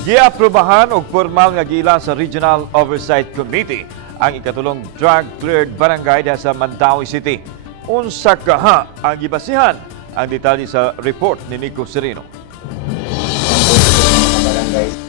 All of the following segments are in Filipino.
Giaprobahan og formal nga giila sa Regional Oversight Committee ang ikatulong drug-cleared barangay diha sa Mandaue City. Unsa kaha ang gibasihan? Ang detalye sa report ni Nico Sereno.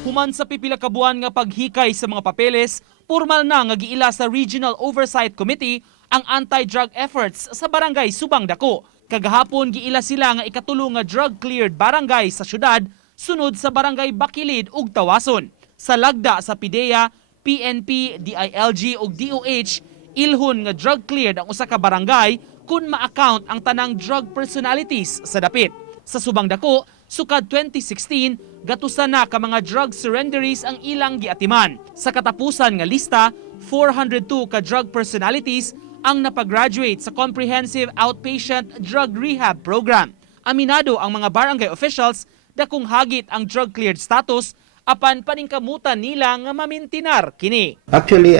Human sa pipila ka buwan nga paghikay sa mga papeles, formal na nga giila sa Regional Oversight Committee ang anti-drug efforts sa barangay Subang Dako. Kagahapon giila sila nga ikatulong nga drug-cleared barangay sa syudad sunod sa barangay Bakilid ug Tawason. Sa lagda sa PIDEA, PNP, DILG ug DOH, ilhon nga drug-cleared ang usa ka barangay kung ma-account ang tanang drug personalities sa dapit. Sa Subang Dako, sukad 2016, gatusan na ka mga drug surrenderies ang ilang giatiman. Sa katapusan nga lista, 402 ka drug personalities ang napagraduate sa Comprehensive Outpatient Drug Rehab Program. Aminado ang mga barangay officials dakong hagit ang drug-cleared status apan paningkamutan nila nga mamintinar kini. Actually,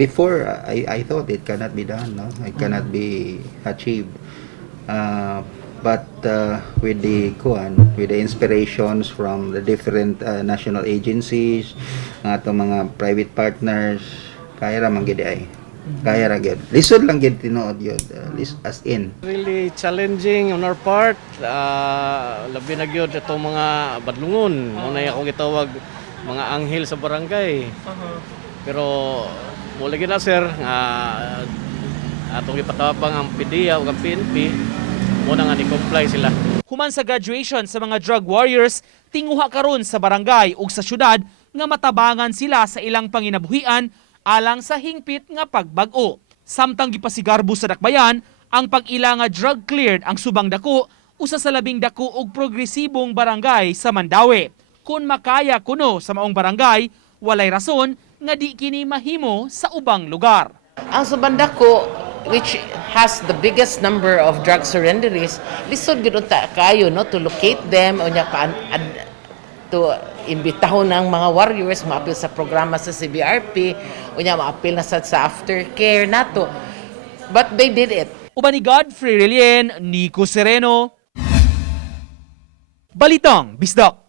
before I thought it cannot be done, no? It cannot be achieved. But with the inspirations from the different national agencies, nga itong mga private partners, kaya ra man gid ay. Kaya ra gid. Lisod lang gid tinuod yun, as in. Really challenging on our part. Labi na gyud itong mga badlungon. Muna akong gitawag mga anghel sa barangay. Pero wala gid na sir atong ipatawag ang PIDEA ug ang PNP muna nga ni-comply sila. Human sa graduation sa mga drug warriors, tinguha karon sa barangay ug sa syudad nga matabangan sila sa ilang panginabuhian alang sa hingpit nga pagbag-o. Samtang gipasigarbo sa dakbayan, ang pag-ila nga drug cleared ang Subang Dako, usa sa labing dako ug progresibong barangay sa Mandaue. Kung makaya kuno sa maong barangay, walay rason nga di kini mahimo sa ubang lugar. Ang Subang Dako, which has the biggest number of drug surrenderies, lisod gid unta kayo no to locate them o nya to imbitahon ng mga warriors maapil sa programa sa CBRP o nya maapil na sa aftercare nato. But they did it. Uban ni Godfrey Relien, Nico Sereno, Balitang Bisdak.